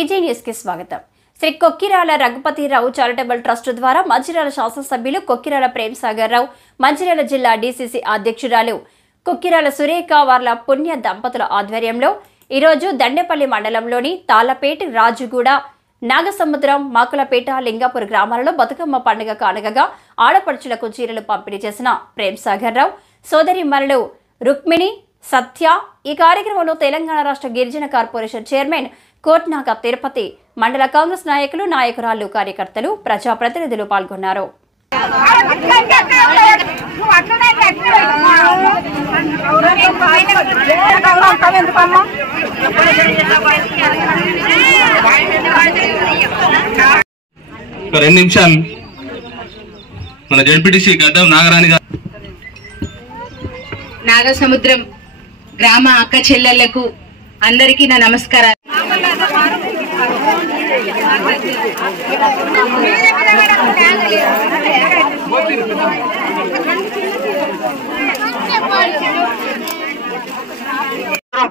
TG news కి స్వాగతం. Shri Kokkirala Raghupathi Rao charitable trust ద్వారా మంచిర్యాల శాసనసభ్యులు కొక్కిరాల ప్రేమ్సాగర్ రావు, మంచిర్యాల జిల్లా డీసీసీ అధ్యక్షురాలు కొక్కిరాల సురేఖ వార్ల పుణ్య దంపతుల ఆధ్వర్యంలో ఈరోజు దండేపల్లి మండలంలోని తాళ్లపేట, రాజుగూడ, నాగసముద్రం, మాకులపేట, లింగాపూర్ గ్రామాలలో బతుకమ్మ పండుగ కానుకగా ఆడపడుచులకు చీరలు పంపిణీ చేసిన ప్రేమ్సాగర్ రావు సోదరి మరలు రుక్మిణి, సత్య. ఈ కార్యక్రమంలో తెలంగాణ రాష్ట్ర గిరిజన కార్పొరేషన్ చైర్మన్ కోట్నాక తిరుపతి, మండల కాంగ్రెస్ నాయకులు, నాయకురాలు, కార్యకర్తలు, ప్రజాప్రతినిధులు పాల్గొన్నారు. రెండు నిమిషాలు మన జడ్పీటీసీ గద్దం నాగరాణి గారు. నాగసముద్రం గ్రామ అక్క చెల్లెళ్లకు అందరికీ నా నమస్కారాలు.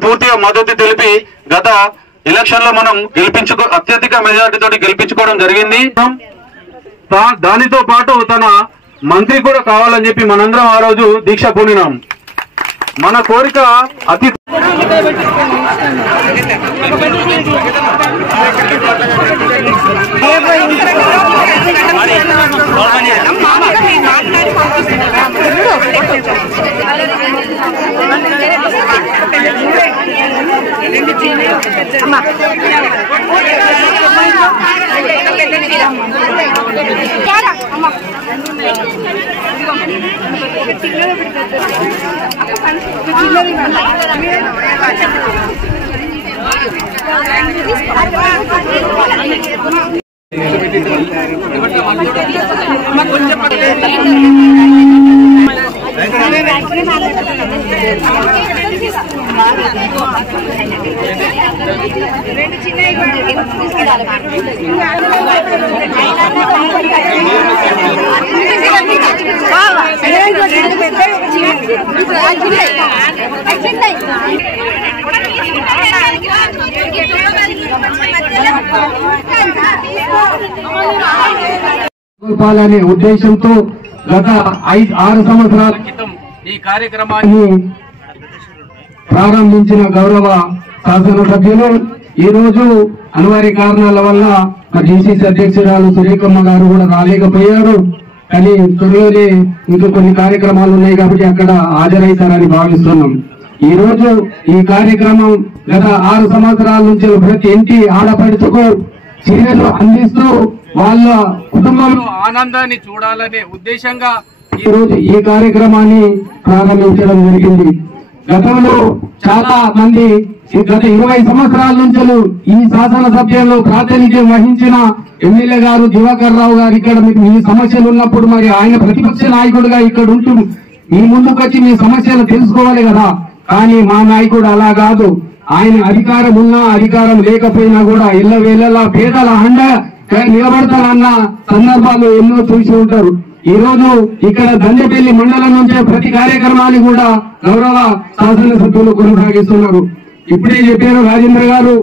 పూర్తిగా మద్దతు తెలిపి గత ఎలక్షన్ లో మనం అత్యధిక మెజారిటీతో గెలిపించుకోవడం జరిగింది. దానితో పాటు తన మంత్రి కూడా కావాలని చెప్పి మనందరం ఆ రోజు దీక్ష పూనినాం. మన కోరిక అతి అనే ఉద్దేశంతో గత 5-6 సంవత్సరాల క్రితం ఈ కార్యక్రమాన్ని ప్రారంభించిన గౌరవ శాసనసభ్యులు ఈ రోజు అనివార్య కారణాల వల్ల డీసీసీ అధ్యక్షురాలు సురేఖమ్మ గారు కూడా రాలేకపోయారు. కానీ త్వరలోనే ఇంకా కొన్ని కార్యక్రమాలు ఉన్నాయి కాబట్టి అక్కడ హాజరవుతారని భావిస్తున్నాం. ఈ రోజు ఈ కార్యక్రమం గత 6 సంవత్సరాల నుంచి ప్రతి ఇంటి ఆడపడుచుకు చీరలు అందిస్తూ వాళ్ళ కుటుంబంలో ఆనందాన్ని చూడాలనే ఉద్దేశంగా ఈ రోజు ఈ కార్యక్రమాన్ని ప్రారంభించడం జరిగింది. గతంలో చాలా మంది గత 20 సంవత్సరాల నుంచి ఈ శాసనసభ్యంలో ప్రాతినిధ్యం వహించిన ఎమ్మెల్యే గారు దివాకర్ రావు గారు ఇక్కడ మీకు మీ సమస్యలు ఉన్నప్పుడు మరి ఆయన ప్రతిపక్ష నాయకుడిగా ఇక్కడ ఉంటూ మీ ముందుకు వచ్చి మీ సమస్యలు తెలుసుకోవాలి కదా. కానీ మా నాయకుడు అలా కాదు. ఆయన అధికారం ఉన్నా అధికారం లేకపోయినా కూడా ఇళ్ల పేదల అండ నిలబడతానన్న సందర్భాలు ఎన్నో చూసి ఉంటారు. ఈ రోజు ఇక్కడ దండేపల్లి మండలం నుంచే ప్రతి కార్యక్రమాన్ని కూడా గౌరవ శాసనసభ్యులు కొనసాగిస్తున్నారు. ఇప్పుడే చెప్పారు రాజేంద్ర గారు,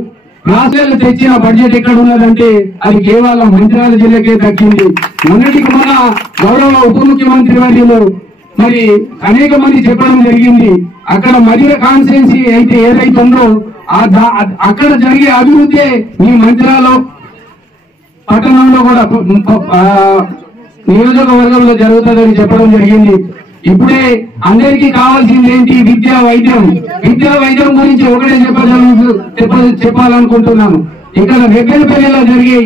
రాష్ట్రాలు తెచ్చిన బడ్జెట్ ఎక్కడ ఉన్నదంటే అది కేవలం మంచిర్యాల జిల్లాకే దక్కింది. మొన్నటికి మన గౌరవ ఉప ముఖ్యమంత్రి వర్యులు మరి అనేక మంది చెప్పడం జరిగింది. అక్కడ మధ్య కాన్స్టిట్యున్సీ అయితే ఏదైతుందో అక్కడ జరిగే అభివృద్ధి మీ మంచిర్యాల పట్టణంలో కూడా నియోజకవర్గంలో జరుగుతుందని చెప్పడం జరిగింది. ఇప్పుడే అందరికీ కావాల్సింది ఏంటి? విద్యా వైద్యం. విద్యా వైద్యం గురించి ఒకటే చెప్పాలనుకుంటున్నాను. ఇక్కడ రెబ్బెలపల్లిలో జరిగే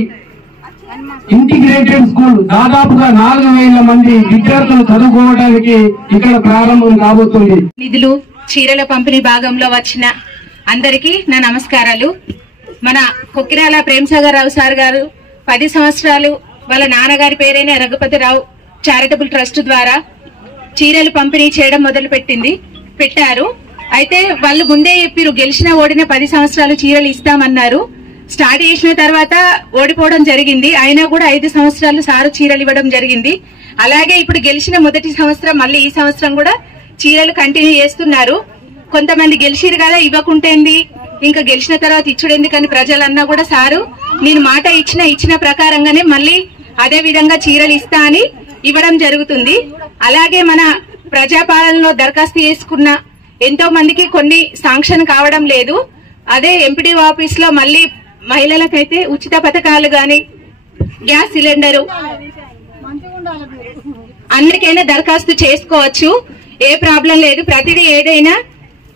ఇంటిగ్రేటెడ్ స్కూల్ దాదాపుగా 4000 మంది విద్యార్థులు చదువుకోవడానికి ఇక్కడ ప్రారంభం కాబోతుంది. నిధులు చీరల పంపిణీ భాగంలో వచ్చిన అందరికీ నా నమస్కారాలు. మన కొక్కిరాల ప్రేమ్సాగర్ రావు సార్ గారు 10 సంవత్సరాలు వాళ్ళ నాన్నగారి పేరైన రఘుపతిరావు చారిటబుల్ ట్రస్ట్ ద్వారా చీరలు పంపిణీ చేయడం పెట్టారు. అయితే వాళ్ళు ముందే చెప్పారు, గెలిచిన ఓడిన 10 సంవత్సరాలు చీరలు ఇస్తామన్నారు. స్టార్ట్ చేసిన తర్వాత ఓడిపోవడం జరిగింది. అయినా కూడా 5 సంవత్సరాలు సారు చీరలు ఇవ్వడం జరిగింది. అలాగే ఇప్పుడు గెలిచిన మొదటి సంవత్సరం మళ్ళీ ఈ సంవత్సరం కూడా చీరలు కంటిన్యూ చేస్తున్నారు. కొంతమంది గెలిచిరు కదా ఇవ్వకుంటేంది ఇంకా గెలిచిన తర్వాత ఇచ్చుడు ఎందుకని ప్రజలన్నా కూడా సారు నేను మాట ఇచ్చిన ప్రకారంగానే మళ్ళీ అదే విధంగా చీరలు ఇస్తా అని ఇవ్వడం జరుగుతుంది. అలాగే మన ప్రజాపాలనలో దరఖాస్తు చేసుకున్న ఎంతో మందికి కొన్ని శాంక్షన్ కావడం లేదు. అదే ఎంపీడీఓ ఆఫీస్ లో మళ్ళీ మహిళలకైతే ఉచిత పథకాలు గాని గ్యాస్ సిలిండరు అన్నిటికైనా దరఖాస్తు చేసుకోవచ్చు. ఏ ప్రాబ్లం లేదు. ప్రతిదీ ఏదైనా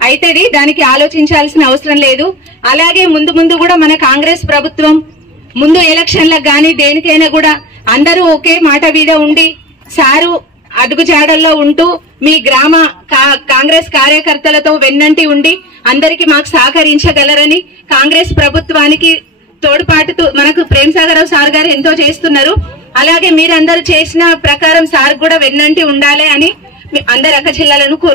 అయితేది, దానికి ఆలోచించాల్సిన అవసరం లేదు. అలాగే ముందు కూడా మన కాంగ్రెస్ ప్రభుత్వం ముందు ఎలక్షన్లకు గాని దేనికైనా కూడా అందరూ ఒకే మాట మీద ఉండి సారు అడుగుజాడల్లో ఉంటూ మీ గ్రామ కాంగ్రెస్ కార్యకర్తలతో వెన్నంటి ఉండి అందరికీ మాకు సహకరించగలరని కాంగ్రెస్ ప్రభుత్వానికి తోడ్పాటుతూ మనకు ప్రేమ్సాగర్ రావు సార్ గారు ఎంతో చేస్తున్నారు. అలాగే మీరందరూ చేసిన ప్రకారం సార్ కూడా వెన్నంటి ఉండాలి అని అందరు అక్క జిల్లాలను